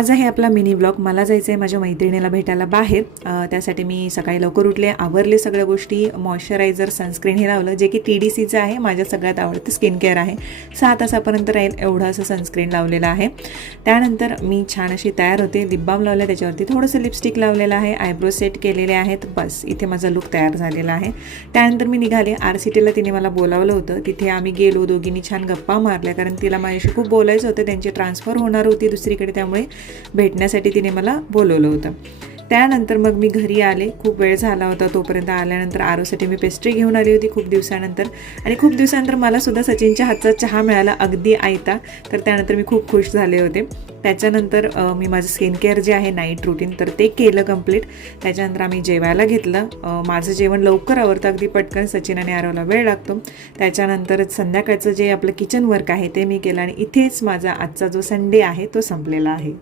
आज आहे आपला मिनी ब्लॉग। मला जायचं आहे माझ्या मैत्रिणीला भेटायला बाहेर। त्यासाठी मी सकाळी लवकर उठले, आवरले सगळ्या गोष्टी, मॉइश्चरायझर, सनस्क्रीन हे लावलं, जे की TDCचं आहे, माझ्या सगळ्यात आवडतं स्किन केअर आहे। 6 तासापर्यंत राहील एवढं असं सनस्क्रीन लावलेलं आहे। त्यानंतर मी छान अशी तयार होते, लिप बाम लावलं, त्याच्यावरती थोडंसं लिपस्टिक लावलेलं आहे, आयब्रो सेट केलेले आहेत, बस इथे माझा लुक तयार झालेला आहे। त्यानंतर मी निघाले RCTला, तिने मला बोलावलं होतं, तिथे आम्ही गेलो, दोघींनी छान गप्पा मारल्या, कारण तिला माझ्याशी खूप बोलायचं होतं, त्यांची ट्रान्सफर होणार होती दुसरीकडे, त्यामुळे भेटण्यासाठी तिने मला बोलवलं होतं। त्यानंतर मग मी घरी आले, खूप वेळ झाला होता। तोपर्यंत आल्यानंतर आरोसाठी मी पेस्ट्री घेऊन आली होती खूप दिवसानंतर, आणि खूप दिवसानंतर मला सुद्धा सचिनच्या हातचा चहा मिळाला, अगदी आयता, तर त्यानंतर मी खूप खुश झाले होते। त्याच्यानंतर मी माझं स्किन केअर जे आहे नाईट रुटीन, तर ते केलं कंप्लीट। त्याच्यानंतर आम्ही जेवायला घेतलं। माझं जेवण लवकर आवरतं, अगदी पटकन, सचिन आणि आरवला वेळ लागतो। त्याच्यानंतर संध्याकाळचं जे आपलं किचन वर्क आहे ते मी केलं, आणि इथेच माझा आजचा जो संडे आहे तो संपलेला आहे।